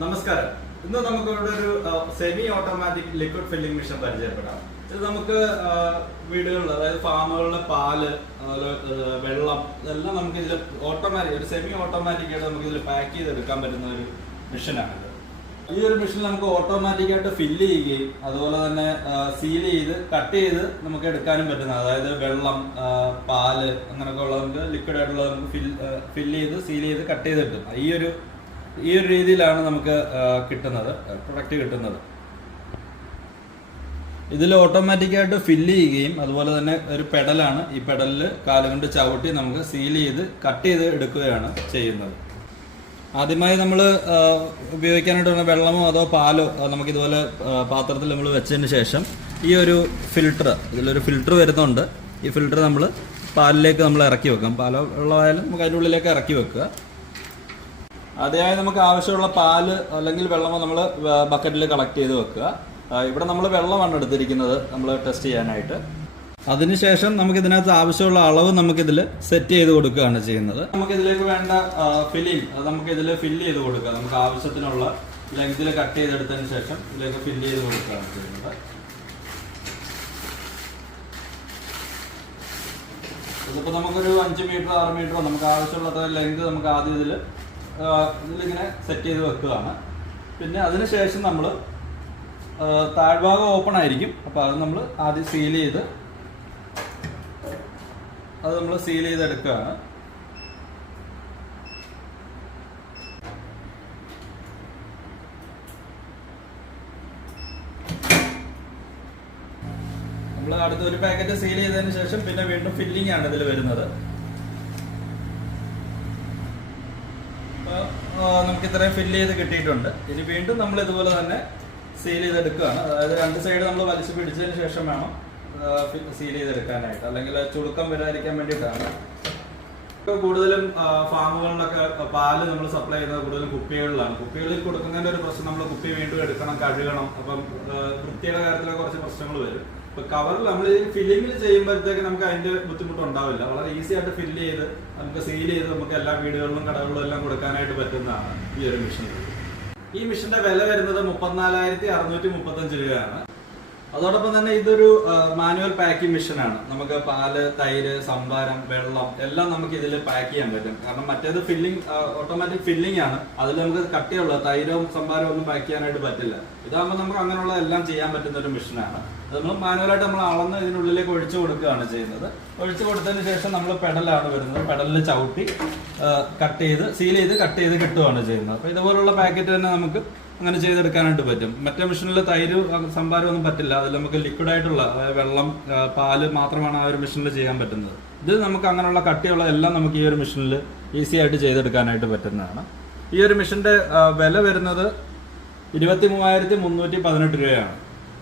നമസ്കാരം. ഇന്ന് നമുക്ക് ഇവിടെ ഒരു semi automatic liquid filling machine പരിചയപ്പെടാം. ഇത് നമുക്ക് വീടുകളിൽ, അതായത് ഫാമുകളിലെ പാല്, വെള്ളം ഇതെല്ലാം നമുക്ക് ഇതിൽ ഓട്ടോമാറ്റിക്, ഒരു സെമി ഓട്ടോമാറ്റിക് ആയിട്ട് നമുക്ക് ഇതിൽ പാക്ക് ചെയ്തെടുക്കാൻ പറ്റുന്ന ഒരു മെഷീനാണിത്. ഈ ഒരു മെഷീൻ നമുക്ക് ഓട്ടോമാറ്റിക് ആയിട്ട് ഫില്ല് ചെയ്യുകയും അതുപോലെ തന്നെ സീൽ ചെയ്ത് കട്ട് ചെയ്ത് നമുക്ക് എടുക്കാനും പറ്റുന്ന, അതായത് വെള്ളം, പാല് അങ്ങനെയൊക്കെ ഉള്ളത് നമുക്ക് ലിക്വിഡ് ആയിട്ടുള്ളത് നമുക്ക് ഫില്ല് ചെയ്ത് സീൽ ചെയ്ത് കട്ട് ചെയ്ത് കിട്ടും. ഈ ഒരു രീതിയിലാണ് നമുക്ക് കിട്ടുന്നത്, പ്രൊഡക്റ്റ് കിട്ടുന്നത്. ഇതിൽ ഓട്ടോമാറ്റിക്കായിട്ട് ഫില്ല് ചെയ്യുകയും അതുപോലെ തന്നെ ഒരു പെഡലാണ്, ഈ പെഡലിൽ കാലുകൊണ്ട് ചവിട്ടി നമുക്ക് സീൽ ചെയ്ത് കട്ട് ചെയ്ത് എടുക്കുകയാണ് ചെയ്യുന്നത്. ആദ്യമായി നമ്മൾ ഉപയോഗിക്കാനായിട്ട് വരുന്ന വെള്ളമോ അതോ പാലോ നമുക്കിതുപോലെ പാത്രത്തിൽ നമ്മൾ വെച്ചതിന് ശേഷം ഈ ഒരു ഇതിലൊരു ഫിൽറ്റർ വരുന്നുണ്ട്. ഈ ഫിൽറ്റർ നമ്മൾ പാലിലേക്ക് നമ്മൾ ഇറക്കി വെക്കാം. പാലോ വെള്ളമായാലും നമുക്ക് അതിൻ്റെ ഉള്ളിലേക്ക് ഇറക്കി വെക്കുക. ആദ്യമായി നമുക്ക് ആവശ്യമുള്ള പാല് അല്ലെങ്കിൽ വെള്ളമോ നമ്മൾ ബക്കറ്റിൽ കളക്ട് ചെയ്ത് വെക്കുക. ഇവിടെ നമ്മൾ വെള്ളമാണ് എടുത്തിരിക്കുന്നത് നമ്മൾ ടെസ്റ്റ് ചെയ്യാനായിട്ട്. അതിനുശേഷം നമുക്കിതിനകത്ത് ആവശ്യമുള്ള അളവ് നമുക്കിതിൽ സെറ്റ് ചെയ്ത് കൊടുക്കുകയാണ് ചെയ്യുന്നത്. നമുക്കിതിലേക്ക് വേണ്ട ഫില്ലിങ് അത് നമുക്കിതിൽ ഫില്ല് ചെയ്ത് കൊടുക്കുക. നമുക്ക് ആവശ്യത്തിനുള്ള ലെങ്തിൽ കട്ട് ചെയ്തെടുത്തതിന് ശേഷം ഇതിലേക്ക് ഫില്ല് ചെയ്ത് കൊടുക്കുകയാണ് ചെയ്യുന്നത്. ഇതിപ്പോൾ നമുക്കൊരു 5 മീറ്റർ 6 മീറ്ററോ നമുക്ക് ആവശ്യമുള്ള ലെങ്ത് നമുക്ക് ആദ്യം ഇതിലിങ്ങനെ സെറ്റ് ചെയ്ത് വെക്കുകയാണ്. പിന്നെ അതിനുശേഷം നമ്മൾ താഴ്ഭാഗം ഓപ്പൺ ആയിരിക്കും. അപ്പോൾ അത് നമ്മൾ ആദ്യം സീൽ ചെയ്തെടുക്കുകയാണ്. നമ്മൾ അടുത്ത ഒരു പാക്കറ്റ് സീൽ ചെയ്തതിന് ശേഷം പിന്നെ വീണ്ടും ഫില്ലിംഗ് ആണ് ഇതിൽ വരുന്നത്. നമുക്ക് ഇത്രയും ഫില്ല് ചെയ്ത് കിട്ടിയിട്ടുണ്ട്. ഇനി വീണ്ടും നമ്മൾ ഇതുപോലെ തന്നെ സീൽ ചെയ്തെടുക്കുകയാണ്. അതായത് രണ്ട് സൈഡ് നമ്മൾ വലിച്ചു പിടിച്ചതിന് ശേഷം വേണം സീൽ ചെയ്തെടുക്കാനായിട്ട്, അല്ലെങ്കിൽ ചുളുക്കം വരാതിരിക്കാൻ വേണ്ടിയിട്ടാണ്. ഇപ്പോൾ കൂടുതലും ഫാമുകളിലൊക്കെ പാല് നമ്മൾ സപ്ലൈ ചെയ്യുന്നത് കൂടുതലും കുപ്പികളിലാണ്. കുപ്പികളിൽ കൊടുക്കുന്നതിൻ്റെ ഒരു പ്രശ്നം, നമ്മൾ കുപ്പി വീണ്ടും എടുക്കണം, കഴുകണം. അപ്പം വൃത്തിയുടെ കാര്യത്തിലൊക്കെ കുറച്ച് പ്രശ്നങ്ങൾ വരും. ഇപ്പൊ കവറിൽ നമ്മൾ ഈ ഫില്ലിംഗിൽ ചെയ്യുമ്പോഴത്തേക്ക് നമുക്ക് അതിന്റെ ബുദ്ധിമുട്ട് ഉണ്ടാവില്ല. വളരെ ഈസി ആയിട്ട് ഫില്ല് ചെയ്ത് നമുക്ക് സീൽ ചെയ്ത് നമുക്ക് എല്ലാ വീടുകളിലും കടകളിലും എല്ലാം കൊടുക്കാനായിട്ട് പറ്റുന്നതാണ് ഈ ഒരു മെഷീൻ. ഈ മെഷീന്റെ വില വരുന്നത് 34,635 രൂപയാണ്. അതോടൊപ്പം തന്നെ ഇതൊരു മാനുവൽ പാക്കിംഗ് മെഷീനാണ്. നമുക്ക് പാല്, തൈര്, സംഭാരം, വെള്ളം എല്ലാം നമുക്ക് ഇതിൽ പാക്ക് ചെയ്യാൻ പറ്റും. കാരണം മറ്റേത് ഓട്ടോമാറ്റിക് ഫില്ലിംഗ് ആണ്. അതിൽ നമുക്ക് കട്ടിയുള്ള തൈരവും സംഭാരവും ഒന്നും പാക്ക് ചെയ്യാനായിട്ട് പറ്റില്ല. ഇതാകുമ്പോൾ നമുക്ക് അങ്ങനെയുള്ള എല്ലാം ചെയ്യാൻ പറ്റുന്ന ഒരു മെഷീനാണ്. അത് നമ്മൾ മാനുവലായിട്ട് നമ്മൾ അളന്ന് ഇതിനുള്ളിലേക്ക് ഒഴിച്ചു കൊടുക്കുകയാണ് ചെയ്യുന്നത്. ഒഴിച്ചു കൊടുത്തതിന് ശേഷം നമ്മൾ പെഡലാണ് വരുന്നത്. പെഡലിൽ ചവിട്ടി കട്ട് ചെയ്ത് സീൽ ചെയ്ത് കട്ട് ചെയ്ത് കിട്ടുകയാണ് ചെയ്യുന്നത്. അപ്പോൾ ഇതുപോലുള്ള പാക്കറ്റ് തന്നെ നമുക്ക് അങ്ങനെ ചെയ്തെടുക്കാനായിട്ട് പറ്റും. മറ്റേ മെഷീനിൽ തൈര്, സംഭാരം ഒന്നും പറ്റില്ല. അതിൽ നമുക്ക് ലിക്വിഡായിട്ടുള്ള, അതായത് വെള്ളം, പാല് മാത്രമാണ് ആ ഒരു മെഷീനിൽ ചെയ്യാൻ പറ്റുന്നത്. ഇത് നമുക്ക് അങ്ങനെയുള്ള കട്ടിയുള്ള എല്ലാം നമുക്ക് ഈ ഒരു മെഷീനിൽ ഈസി ആയിട്ട് ചെയ്തെടുക്കാനായിട്ട് പറ്റുന്നതാണ്. ഈ ഒരു മെഷീന്റെ വില വരുന്നത് 23,318 രൂപയാണ്.